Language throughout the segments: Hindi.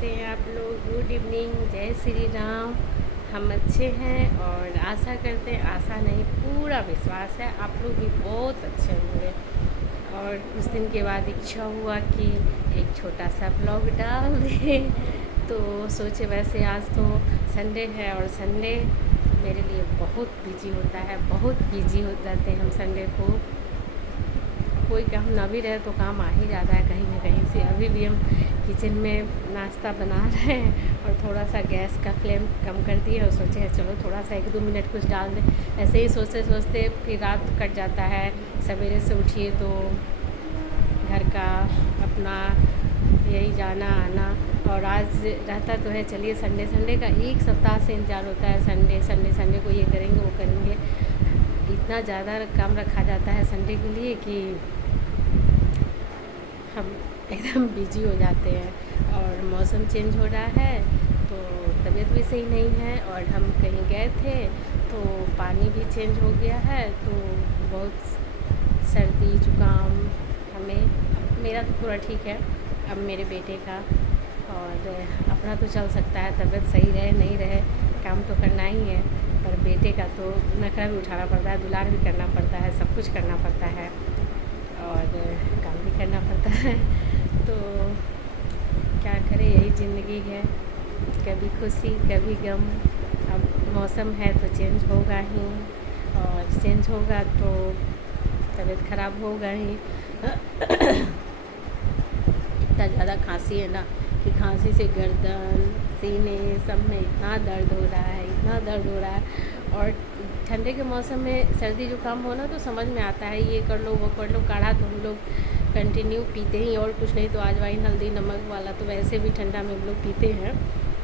कैसे हैं आप लोग। गुड इवनिंग, जय श्री राम। हम अच्छे हैं और आशा करते हैं, आशा नहीं पूरा विश्वास है आप लोग भी बहुत अच्छे होंगे। और कुछ दिन के बाद इच्छा हुआ कि एक छोटा सा ब्लॉग डाल दें तो सोचे, वैसे आज तो संडे है और संडे मेरे लिए बहुत बिजी होता है, बहुत बिजी हो जाते हैं हम संडे को। कोई काम ना भी रहे तो काम आ ही जाता है कहीं ना कहीं से। अभी भी हम किचन में नाश्ता बना रहे हैं और थोड़ा सा गैस का फ्लेम कम कर दिए और सोचे चलो थोड़ा सा 1-2 मिनट कुछ डाल दें। ऐसे ही सोचते सोचते फिर रात कट जाता है। सवेरे से उठिए तो घर का अपना यही जाना आना। और आज रहता तो है, चलिए संडे का एक सप्ताह से इंतज़ार होता है। संडे को ये करेंगे वो करेंगे। इतना ज़्यादा काम रखा जाता है संडे के लिए कि हम एकदम बिजी हो जाते हैं। और मौसम चेंज हो रहा है तो तबीयत भी सही नहीं है। और हम कहीं गए थे तो पानी भी चेंज हो गया है तो बहुत सर्दी जुकाम हमें। मेरा तो पूरा ठीक है, अब मेरे बेटे का। और अपना तो चल सकता है, तबीयत सही रहे नहीं रहे काम तो करना ही है। पर बेटे का तो नखरा भी उठाना पड़ता है, दुलार भी करना पड़ता है, सब कुछ करना पड़ता है और काम भी करना पड़ता है। तो क्या करें, यही ज़िंदगी है, कभी खुशी कभी गम। अब मौसम है तो चेंज होगा ही और चेंज होगा तो तबीयत ख़राब होगा ही। इतना ज़्यादा खांसी है ना कि खांसी से गर्दन सीने सब में इतना दर्द हो रहा है, इतना दर्द हो रहा है। और ठंडे के मौसम में सर्दी जुकाम होना तो समझ में आता है, ये कर लो वो कर लो। काढ़ा तो हम लोग कंटिन्यू पीते ही, और कुछ नहीं तो अजवाइन हल्दी नमक वाला तो वैसे भी ठंडा में हम लोग पीते हैं।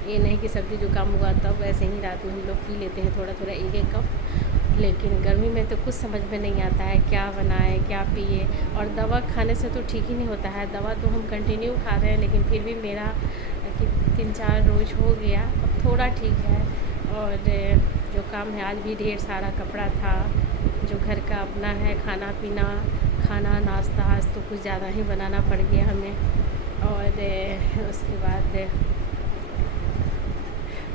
ये नहीं कि सर्दी जुकाम हुआ तब, वैसे ही रात में हम लोग पी लेते हैं थोड़ा थोड़ा एक कप। लेकिन गर्मी में तो कुछ समझ में नहीं आता है क्या बनाए क्या पिए। और दवा खाने से तो ठीक ही नहीं होता है। दवा तो हम कंटिन्यू खा रहे हैं लेकिन फिर भी मेरा 3-4 रोज़ हो गया, अब थोड़ा ठीक है। और जो काम है, आज भी ढेर सारा कपड़ा था जो घर का अपना है, खाना पीना खाना नाश्ता आज तो कुछ ज़्यादा ही बनाना पड़ गया हमें। और उसके बाद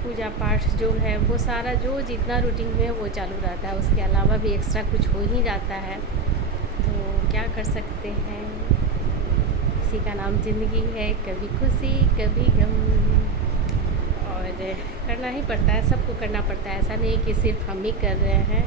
पूजा पाठ जो है वो सारा जो जितना रूटीन में है वो चालू रहता है, उसके अलावा भी एक्स्ट्रा कुछ हो ही जाता है। तो क्या कर सकते हैं, इसी का नाम ज़िंदगी है, कभी खुशी कभी गम। और करना ही पड़ता है, सबको करना पड़ता है। ऐसा नहीं कि सिर्फ हम ही कर रहे हैं,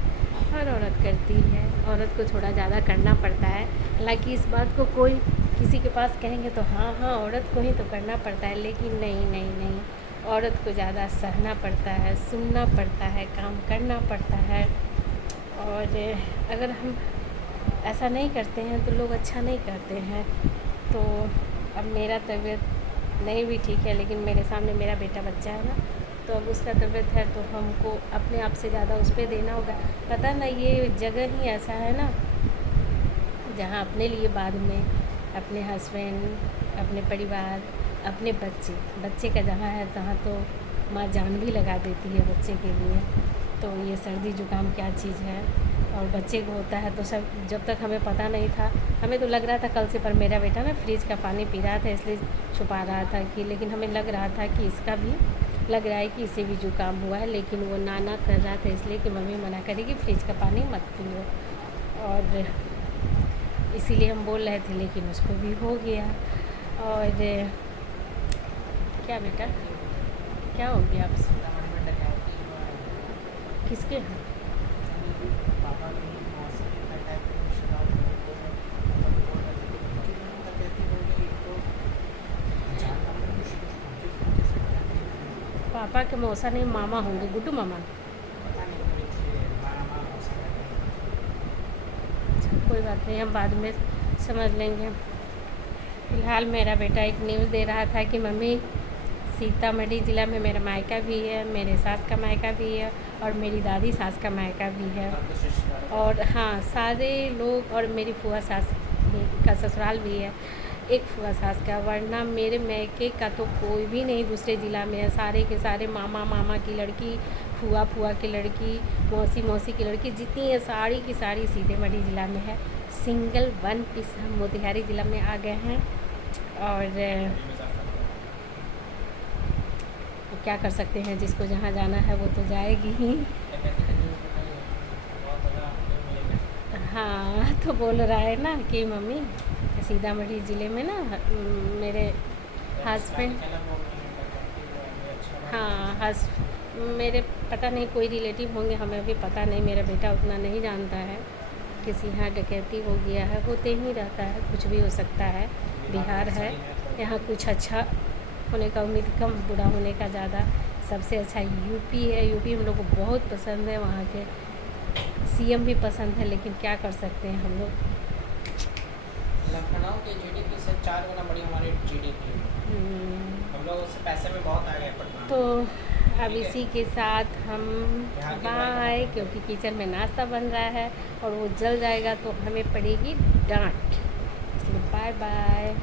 हर औरत करती है। औरत को थोड़ा ज़्यादा करना पड़ता है। हालांकि इस बात को कोई किसी के पास कहेंगे तो हाँ औरत को ही तो करना पड़ता है, लेकिन नहीं, औरत को ज़्यादा सहना पड़ता है, सुनना पड़ता है, काम करना पड़ता है। और अगर हम ऐसा नहीं करते हैं तो लोग अच्छा नहीं करते हैं। तो अब मेरा तबीयत नहीं भी ठीक है, लेकिन मेरे सामने मेरा बेटा बच्चा है ना, तो अब उसका तबीयत है तो हमको अपने आप से ज़्यादा उस पर देना होगा। पता ना, ये जगह ही ऐसा है ना जहाँ अपने लिए बाद में अपने हस्बैंड, अपने परिवार, अपने बच्चे का जहाँ है तहाँ तो माँ जान भी लगा देती है बच्चे के लिए। तो ये सर्दी जुकाम क्या चीज़ है और बच्चे को होता है तो सब, जब तक हमें पता नहीं था, हमें तो लग रहा था कल से, पर मेरा बेटा ना फ्रिज का पानी पी रहा था इसलिए छुपा रहा था कि, लेकिन हमें लग रहा था कि इसका भी लग रहा है कि इसे भी जुकाम हुआ है। लेकिन वो ना कर रहा था इसलिए कि मम्मी मना करेगी फ्रिज का पानी मत पियो, और इसीलिए हम बोल रहे थे, लेकिन उसको भी हो गया। और क्या बेटा क्या हो गया आपसे, किसके हैं? पापा के मौसा नहीं, मामा होंगे, गुड्डू मामा। अच्छा, कोई बात नहीं, हम बाद में समझ लेंगे। फ़िलहाल मेरा बेटा एक न्यूज़ दे रहा था कि मम्मी, सीतामढ़ी ज़िला में मेरा मायका भी है, मेरे सास का मायका भी है और मेरी दादी सास का मायका भी है। और हाँ, सारे लोग, और मेरी फूआ सास का ससुराल भी है, एक फूआ सास का। वरना मेरे मायके का तो कोई भी नहीं दूसरे ज़िला में है। सारे के सारे मामा की लड़की, फूआ की लड़की, मौसी की लड़की, जितनी है सारी की सारी सीतामढ़ी ज़िला में है। सिंगल 1 पीस हम मोतिहारी ज़िला में आ गए हैं। और क्या कर सकते हैं, जिसको जहाँ जाना है वो तो जाएगी ही। हाँ तो बोल रहा है ना कि मम्मी सीतामढ़ी ज़िले में ना मेरे हस्बैंड, हाँ मेरे पता नहीं कोई रिलेटिव होंगे, हमें अभी पता नहीं, मेरा बेटा उतना नहीं जानता है। किसी यहाँ डकैती हो गया है, होते ही रहता है, कुछ भी हो सकता है। बिहार है, यहाँ कुछ अच्छा होने का उम्मीद कम, बुरा होने का ज़्यादा। सबसे अच्छा यूपी है, यूपी हम लोग को बहुत पसंद है, वहाँ के सीएम भी पसंद है, लेकिन क्या कर सकते हैं हम लोग। लखनऊ की जीडीपी से 4 गुना बड़ी हमारी जीडीपी है। हम लोग उससे पैसे में बहुत आ गए पटना। तो अब ठीक है। इसी के साथ हम यहाँ के बाय, क्योंकि किचन में नाश्ता बन रहा है और वो जल जाएगा तो हमें पड़ेगी डांट, इसलिए बाय बाय।